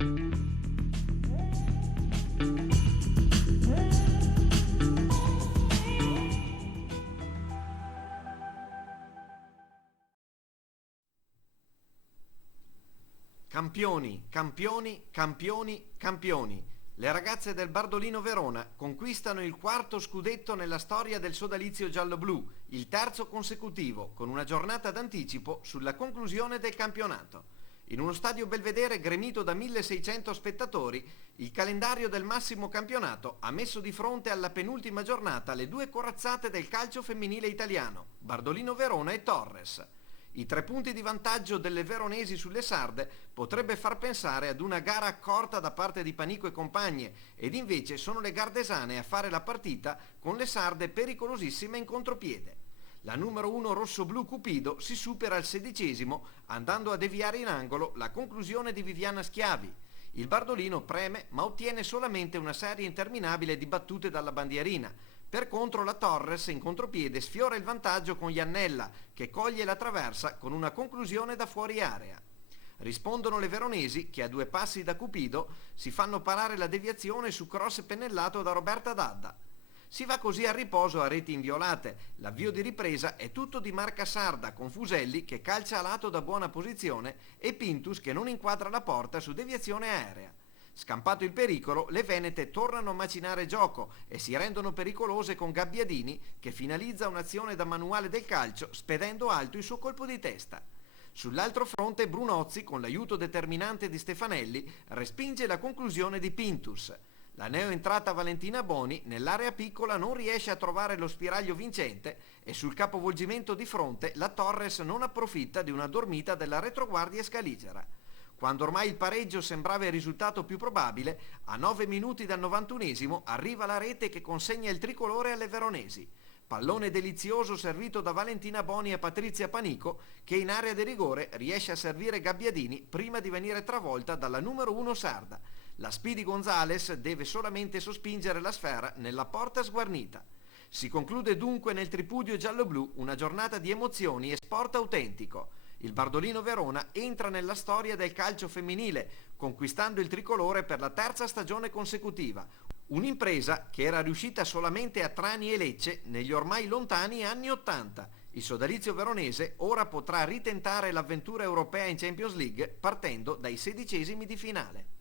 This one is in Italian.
Campioni, campioni, campioni, campioni. Le ragazze del Bardolino Verona conquistano il quarto scudetto nella storia del sodalizio giallo-blu, il terzo consecutivo, con una giornata d'anticipo sulla conclusione del campionato. In uno stadio Belvedere gremito da 1600 spettatori, il calendario del massimo campionato ha messo di fronte alla penultima giornata le due corazzate del calcio femminile italiano, Bardolino Verona e Torres. I 3 punti di vantaggio delle veronesi sulle sarde potrebbe far pensare ad una gara accorta da parte di Panico e compagne, ed invece sono le gardesane a fare la partita con le sarde pericolosissime in contropiede. La numero 1 rosso-blu Cupido si supera al 16esimo andando a deviare in angolo la conclusione di Viviana Schiavi. Il Bardolino preme ma ottiene solamente una serie interminabile di battute dalla bandierina. Per contro la Torres in contropiede sfiora il vantaggio con Iannella, che coglie la traversa con una conclusione da fuori area. Rispondono le veronesi che a 2 passi da Cupido si fanno parare la deviazione su cross pennellato da Roberta D'Adda. Si va così a riposo a reti inviolate. L'avvio di ripresa è tutto di marca sarda, con Fuselli che calcia a lato da buona posizione e Pintus che non inquadra la porta su deviazione aerea. Scampato il pericolo, le venete tornano a macinare gioco e si rendono pericolose con Gabbiadini che finalizza un'azione da manuale del calcio spedendo alto il suo colpo di testa. Sull'altro fronte Brunozzi, con l'aiuto determinante di Stefanelli, respinge la conclusione di Pintus. La neoentrata Valentina Boni nell'area piccola non riesce a trovare lo spiraglio vincente e sul capovolgimento di fronte la Torres non approfitta di una dormita della retroguardia scaligera. Quando ormai il pareggio sembrava il risultato più probabile, a 9 minuti dal 91esimo arriva la rete che consegna il tricolore alle veronesi. Pallone delizioso servito da Valentina Boni e Patrizia Panico, che in area di rigore riesce a servire Gabbiadini prima di venire travolta dalla numero 1 sarda. La Speedy Gonzales deve solamente sospingere la sfera nella porta sguarnita. Si conclude dunque nel tripudio giallo-blu una giornata di emozioni e sport autentico. Il Bardolino Verona entra nella storia del calcio femminile, conquistando il tricolore per la 3ª stagione consecutiva. Un'impresa che era riuscita solamente a Trani e Lecce negli ormai lontani anni '80. Il sodalizio veronese ora potrà ritentare l'avventura europea in Champions League partendo dai 16esimi di finale.